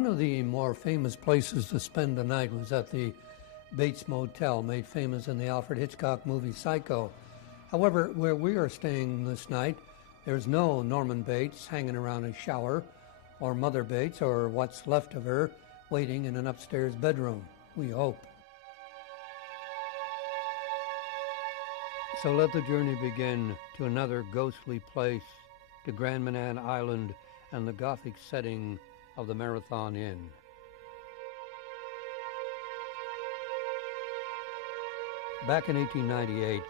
One of the more famous places to spend the night was at the Bates Motel, made famous in the Alfred Hitchcock movie Psycho. However, where we are staying this night, there's no Norman Bates hanging around a shower, or Mother Bates, or what's left of her, waiting in an upstairs bedroom, we hope. So let the journey begin to another ghostly place, to Grand Manan Island and the Gothic setting of the Marathon Inn. Back in 1898,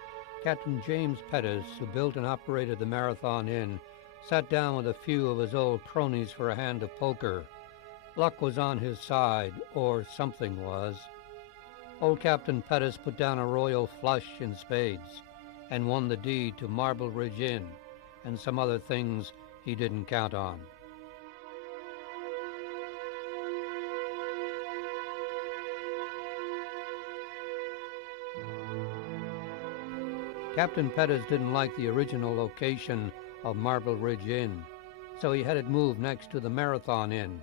Captain James Pettis, who built and operated the Marathon Inn, sat down with a few of his old cronies for a hand of poker. Luck was on his side, or something was. Old Captain Pettis put down a royal flush in spades and won the deed to Marble Ridge Inn and some other things he didn't count on. Captain Pettis didn't like the original location of Marble Ridge Inn, so he had it moved next to the Marathon Inn.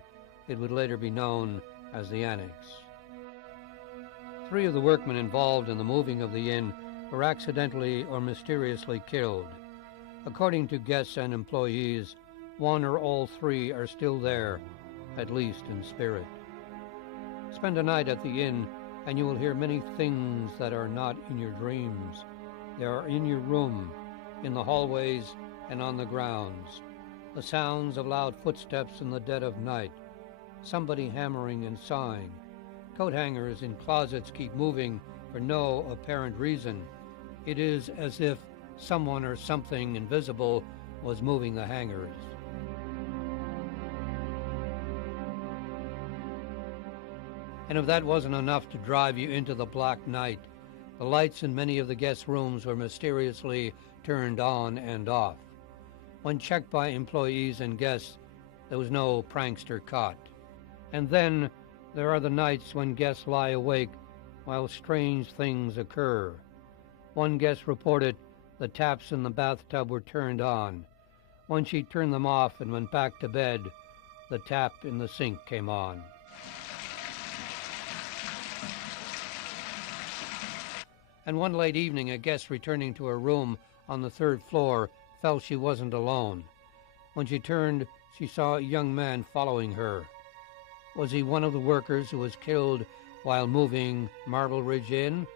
It would later be known as the Annex. 3 of the workmen involved in the moving of the inn were accidentally or mysteriously killed. According to guests and employees, 1 or all 3 are still there, at least in spirit. Spend a night at the inn, and you will hear many things that are not in your dreams. They are in your room, in the hallways, and on the grounds. The sounds of loud footsteps in the dead of night, somebody hammering and sawing. Coat hangers in closets keep moving for no apparent reason. It is as if someone or something invisible was moving the hangers. And if that wasn't enough to drive you into the black night, the lights in many of the guest rooms were mysteriously turned on and off. When checked by employees and guests, there was no prankster caught. And then there are the nights when guests lie awake while strange things occur. One guest reported the taps in the bathtub were turned on. When she turned them off and went back to bed, the tap in the sink came on. And one late evening, a guest returning to her room on the 3rd floor felt she wasn't alone. When she turned, she saw a young man following her. Was he one of the workers who was killed while moving Marble Ridge Inn?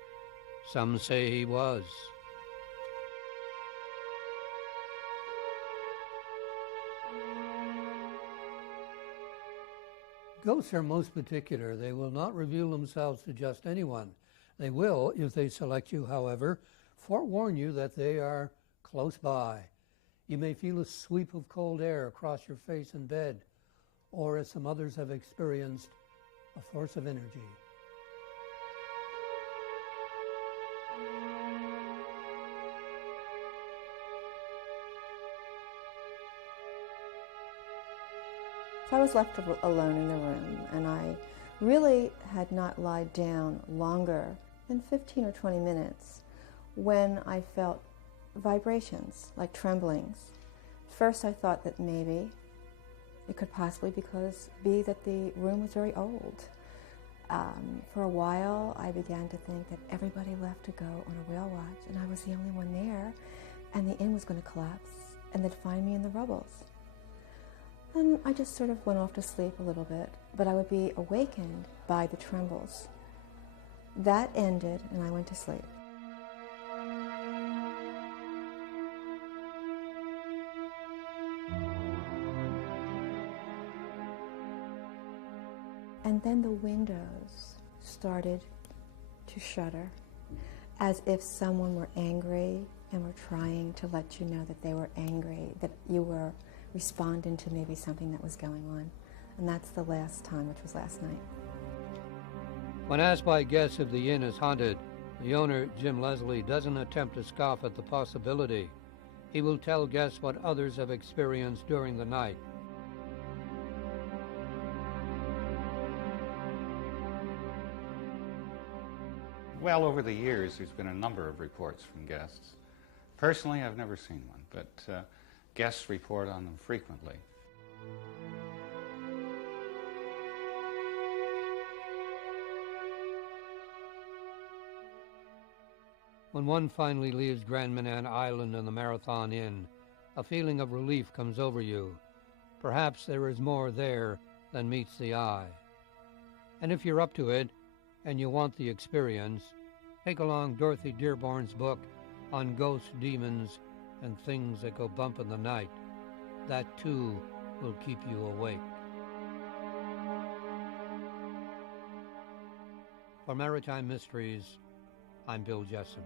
Some say he was. Ghosts are most particular. They will not reveal themselves to just anyone. They will, if they select you, however, forewarn you that they are close by. You may feel a sweep of cold air across your face in bed, or as some others have experienced, a force of energy. So I was left alone in the room, and I really had not lied down longer than 15 or 20 minutes when I felt vibrations, like tremblings. First I thought that maybe it could possibly be that the room was very old. For a while I began to think that everybody left to go on a whale watch and I was the only one there, and the inn was going to collapse and they'd find me in the rubbles. And I just sort of went off to sleep a little bit, but I would be awakened by the trembles. That ended and I went to sleep. And then the windows started to shudder, as if someone were angry and were trying to let you know that they were angry, that you were responding to maybe something that was going on. And that's the last time, which was last night. When asked by guests if the inn is haunted, the owner, Jim Leslie, doesn't attempt to scoff at the possibility. He will tell guests what others have experienced during the night. Well, over the years, there's been a number of reports from guests. Personally, I've never seen one, but guests report on them frequently. When one finally leaves Grand Manan Island and the Marathon Inn, a feeling of relief comes over you. Perhaps there is more there than meets the eye. And if you're up to it, and you want the experience, take along Dorothy Dearborn's book on ghosts, demons, and things that go bump in the night. That, too, will keep you awake. For Maritime Mysteries, I'm Bill Jessome.